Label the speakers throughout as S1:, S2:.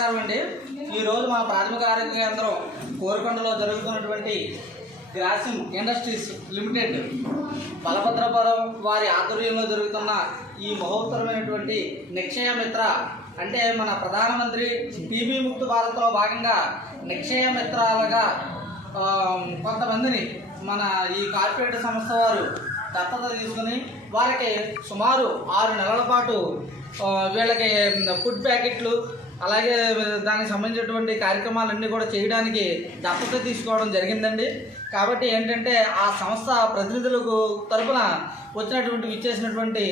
S1: నమస్కారమండి ఈరోజు మన ప్రాథమిక ఆరోగ్య కేంద్రం కోరికొండలో జరుగుతున్నటువంటి గ్రాసిమ్ ఇండస్ట్రీస్ లిమిటెడ్ బలభద్రపురం వారి ఆధ్వర్యంలో జరుగుతున్న ఈ మహోత్తరమైనటువంటి నిక్షయ మిత్ర అంటే మన ప్రధానమంత్రి టీబీ ముక్త భారత్లో భాగంగా నిక్షయ మిత్రాలుగా కొంతమందిని మన ఈ కార్పొరేట్ సంస్థ వారు దత్తత తీసుకుని వారికి సుమారు ఆరు నెలల పాటు వీళ్ళకి ఫుడ్ ప్యాకెట్లు అలాగే దానికి సంబంధించినటువంటి కార్యక్రమాలన్నీ కూడా చేయడానికి దత్తత తీసుకోవడం జరిగిందండి. కాబట్టి ఏంటంటే ఆ సంస్థ ప్రతినిధులకు తరపున వచ్చినటువంటి ఇచ్చేసినటువంటి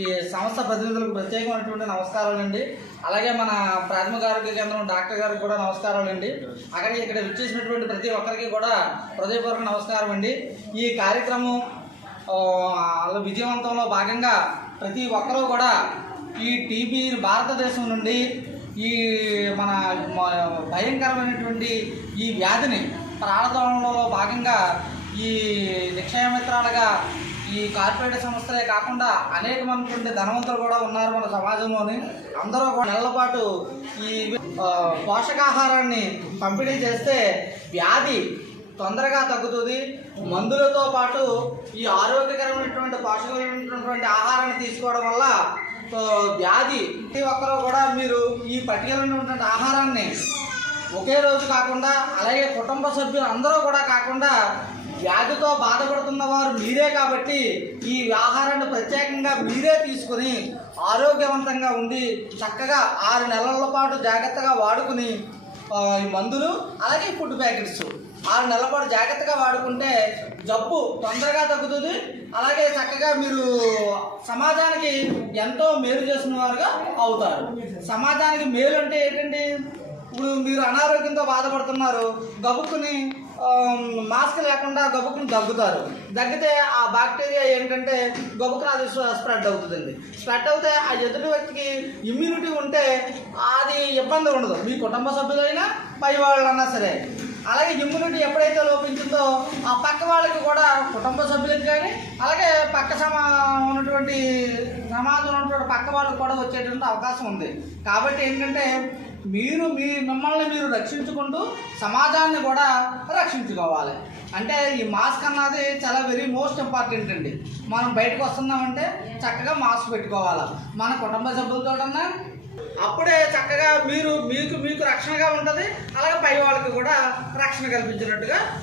S1: ఈ సంస్థ ప్రతినిధులకు ప్రత్యేకమైనటువంటి నమస్కారాలండి. అలాగే మన ప్రాథమిక ఆరోగ్య కేంద్రం డాక్టర్ గారికి కూడా నమస్కారాలండి. అక్కడ ఇక్కడ విచ్చేసినటువంటి ప్రతి ఒక్కరికి కూడా హృదయపూర్వక నమస్కారం అండి ఈ కార్యక్రమం విజయవంతంలో భాగంగా ప్రతి ఒక్కరూ కూడా ఈ టీబీ భారతదేశం నుండి ఈ మన భయంకరమైనటువంటి ఈ వ్యాధిని ప్రాణదోళనలో భాగంగా ఈ నిక్షయమిత్రాలుగా ఈ కార్పొరేట్ సంస్థలే కాకుండా అనేకమైనటువంటి ధనవంతులు కూడా ఉన్నారు మన సమాజంలోని. అందరూ కూడా నెలల పాటు ఈ పోషకాహారాన్ని పంపిణీ చేస్తే వ్యాధి తొందరగా తగ్గుతుంది. మందులతో పాటు ఈ ఆరోగ్యకరమైనటువంటి పోషకమైనటువంటి ఆహారాన్ని తీసుకోవడం వల్ల వ్యాధి? ప్రతి ఒక్కరూ కూడా మీరు ఈ పట్టికలో ఉన్నటువంటి ఆహారాన్ని ఒకే రోజు కాకుండా అలాగే కుటుంబ సభ్యులు అందరూ కూడా కాకుండా వ్యాధితో బాధపడుతున్న వారు మీరే కాబట్టి ఈ ఆహారాన్ని ప్రత్యేకంగా మీరే తీసుకుని ఆరోగ్యవంతంగా ఉండి చక్కగా ఆరు నెలల పాటు జాగ్రత్తగా వాడుకుని ఈ మందులు అలాగే ఫుడ్ ప్యాకెట్స్. ఆరు నెలల పాటు జాగ్రత్తగా వాడుకుంటే జబ్బు తొందరగా తగ్గుతుంది. అలాగే చక్కగా మీరు సమాజానికి ఎంతో మేలు చేసిన వారుగా అవుతారు. సమాజానికి మేలు అంటే ఏంటండి? ఇప్పుడు మీరు అనారోగ్యంతో బాధపడుతున్నారు గబుక్కుని మాస్క్ లేకుండా గబుక్కుని దగ్గుతారు దగ్గితే ఆ బ్యాక్టీరియా ఏంటంటే గబుక్కున అది స్ప్రెడ్ అవుతుందండి. స్ప్రెడ్ అవుతే ఆ ఎదుటి వ్యక్తికి ఇమ్యూనిటీ ఉంటే అది ఇబ్బంది ఉండదు. మీ కుటుంబ సభ్యులైనా పై వాళ్ళన్నా సరే. అలాగే ఇమ్యూనిటీ ఎప్పుడైతే లోపించిందో ఆ పక్క వాళ్ళకి కూడా కుటుంబ సభ్యులకు కానీ అలాగే పక్క సమా ఉన్నటువంటి సమాజంలో ఉన్నటువంటి పక్క వాళ్ళకి కూడా వచ్చేటువంటి అవకాశం ఉంది. కాబట్టి ఏంటంటే మీరు మీ మిమ్మల్ని మీరు రక్షించుకుంటూ సమాజాన్ని కూడా రక్షించుకోవాలి. అంటే ఈ మాస్క్ అన్నది చాలా వెరీ మోస్ట్ ఇంపార్టెంట్ అండి. మనం బయటకు వస్తున్నామంటే చక్కగా మాస్క్ పెట్టుకోవాలి. మన కుటుంబ సభ్యులతోటన్నా అప్పుడే చక్కగా మీరు మీకు మీకు రక్షణగా ఉంటుంది. అలాగే పై వాళ్ళకి కూడా రక్షణ కల్పించినట్టుగా